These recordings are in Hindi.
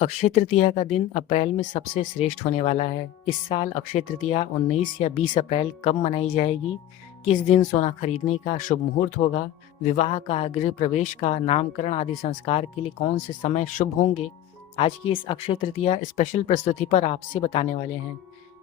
अक्षय तृतीया का दिन अप्रैल में सबसे श्रेष्ठ होने वाला है। इस साल अक्षय तृतीया 19 या 20 अप्रैल कब मनाई जाएगी, किस दिन सोना खरीदने का शुभ मुहूर्त होगा, विवाह का, गृह प्रवेश का, नामकरण आदि संस्कार के लिए कौन से समय शुभ होंगे, आज की इस अक्षय तृतीया स्पेशल प्रस्तुति पर आपसे बताने वाले हैं।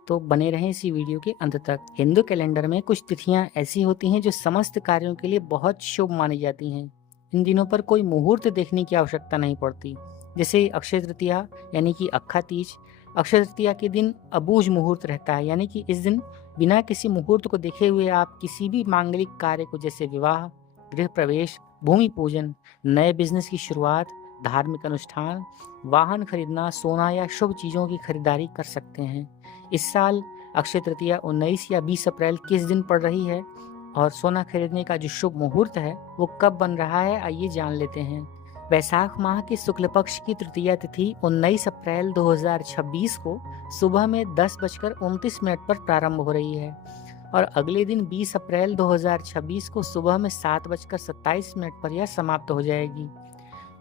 तो बने रहें इसी वीडियो के अंत तक। हिंदू कैलेंडर में कुछ तिथियां ऐसी होती हैं जो समस्त कार्यों के लिए बहुत शुभ मानी जाती हैं। इन दिनों पर कोई मुहूर्त देखने की आवश्यकता नहीं पड़ती। जैसे अक्षय तृतीया यानी कि अक्खा तीज। अक्षय तृतीया के दिन अबूझ मुहूर्त रहता है, यानी कि इस दिन बिना किसी मुहूर्त को देखे हुए आप किसी भी मांगलिक कार्य को, जैसे विवाह, गृह प्रवेश, भूमि पूजन, नए बिजनेस की शुरुआत, धार्मिक अनुष्ठान, वाहन खरीदना, सोना या शुभ चीजों की खरीदारी कर सकते हैं। इस साल अक्षय तृतीया 19 या 20 अप्रैल किस दिन पड़ रही है और सोना खरीदने का जो शुभ मुहूर्त है वो कब बन रहा है, आइए जान लेते हैं। वैशाख माह की शुक्ल पक्ष की तृतीया तिथि 19 अप्रैल 2026 को सुबह में 10:29 पर प्रारंभ हो रही है और अगले दिन 20 अप्रैल 2026 को सुबह में 7:27 पर यह समाप्त हो जाएगी।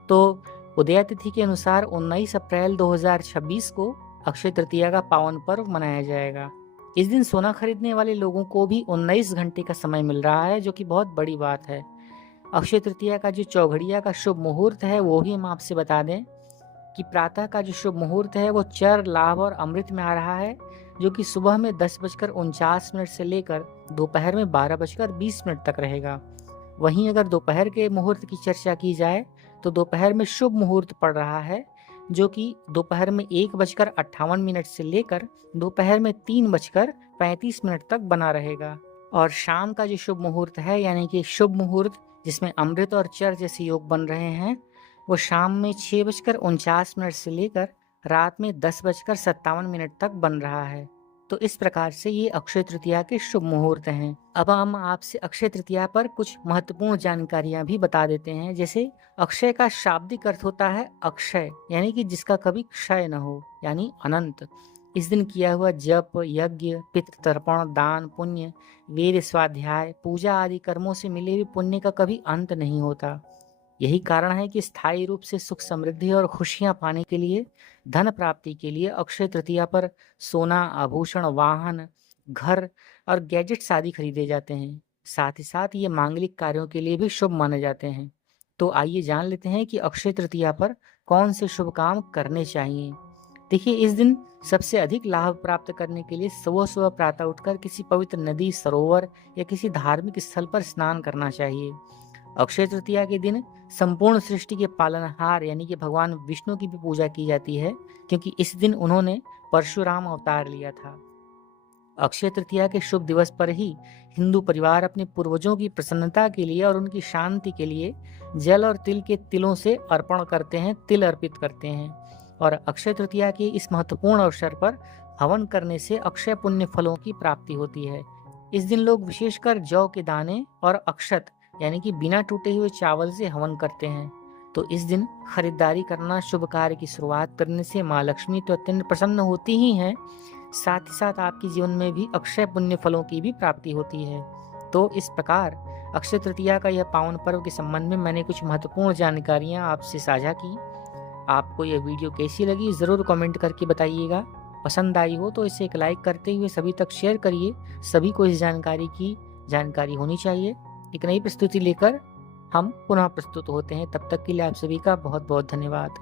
तो उदया तिथि के अनुसार 19 अप्रैल 2026 को अक्षय तृतीया का पावन पर्व मनाया जाएगा। इस दिन सोना खरीदने वाले लोगों को भी 19 घंटे का समय मिल रहा है, जो कि बहुत बड़ी बात है। अक्षय तृतीया का जो चौघड़िया का शुभ मुहूर्त है वो भी हम आपसे बता दें कि प्रातः का जो शुभ मुहूर्त है वो चर, लाभ और अमृत में आ रहा है, जो कि सुबह में 10:49 से लेकर दोपहर में 12:20 तक रहेगा। वहीं अगर दोपहर के मुहूर्त की चर्चा की जाए तो दोपहर में शुभ मुहूर्त पड़ रहा है, जो कि दोपहर में 1:58 से लेकर दोपहर में 3:35 तक बना रहेगा। और शाम का जो शुभ मुहूर्त है, यानी कि शुभ मुहूर्त जिसमें अमृत और चर जैसे योग बन रहे हैं, वो शाम में 6:49 से लेकर रात में 10:57 तक बन रहा है। तो इस प्रकार से ये अक्षय तृतीया के शुभ मुहूर्त हैं। अब हम आपसे अक्षय तृतीया पर कुछ महत्वपूर्ण जानकारियां भी बता देते हैं। जैसे अक्षय का शाब्दिक अर्थ होता है अक्षय, यानी कि जिसका कभी क्षय न हो, यानी अनंत। इस दिन किया हुआ जप, यज्ञ, पितृ तर्पण, दान, पुण्य, वेद स्वाध्याय, पूजा आदि कर्मों से मिले हुए पुण्य का कभी अंत नहीं होता। यही कारण है कि स्थायी रूप से सुख, समृद्धि और खुशियां पाने के लिए, धन प्राप्ति के लिए अक्षय तृतीया पर सोना, आभूषण, वाहन, घर और गैजेट्स आदि खरीदे जाते हैं। साथ ही साथ ये मांगलिक कार्यों के लिए भी शुभ माने जाते हैं। तो आइए जान लेते हैं कि अक्षय तृतीया पर कौन से शुभ काम करने चाहिए। देखिए, इस दिन सबसे अधिक लाभ प्राप्त करने के लिए सुबह सुबह प्रातः उठकर किसी पवित्र नदी, सरोवर या किसी धार्मिक स्थल पर स्नान करना चाहिए। अक्षय तृतीया के दिन संपूर्ण सृष्टि के पालनहार यानी कि भगवान विष्णु की भी पूजा की जाती है, क्योंकि इस दिन उन्होंने परशुराम अवतार लिया था। अक्षय तृतीया के शुभ दिवस पर ही हिंदू परिवार अपने पूर्वजों की प्रसन्नता के लिए और उनकी शांति के लिए जल और तिल के तिलों से अर्पण करते हैं, तिल अर्पित करते हैं। और अक्षय तृतीया के इस महत्वपूर्ण अवसर पर हवन करने से अक्षय पुण्य फलों की प्राप्ति होती है। इस दिन लोग विशेषकर जौ के दाने और अक्षत यानी कि बिना टूटे हुए चावल से हवन करते हैं। तो इस दिन खरीदारी करना, शुभ कार्य की शुरुआत करने से माँ लक्ष्मी तो अत्यंत प्रसन्न होती ही हैं, साथ ही साथ आपके जीवन में भी अक्षय पुण्य फलों की भी प्राप्ति होती है। तो इस प्रकार अक्षय तृतीया का यह पावन पर्व के संबंध में मैंने कुछ महत्वपूर्ण जानकारियां आपसे साझा की। आपको यह वीडियो कैसी लगी जरूर कमेंट करके बताइएगा। पसंद आई हो तो इसे एक लाइक करते हुए सभी तक शेयर करिए। सभी को इस जानकारी की जानकारी होनी चाहिए। एक नई प्रस्तुति लेकर हम पुनः प्रस्तुत होते हैं। तब तक के लिए आप सभी का बहुत बहुत धन्यवाद।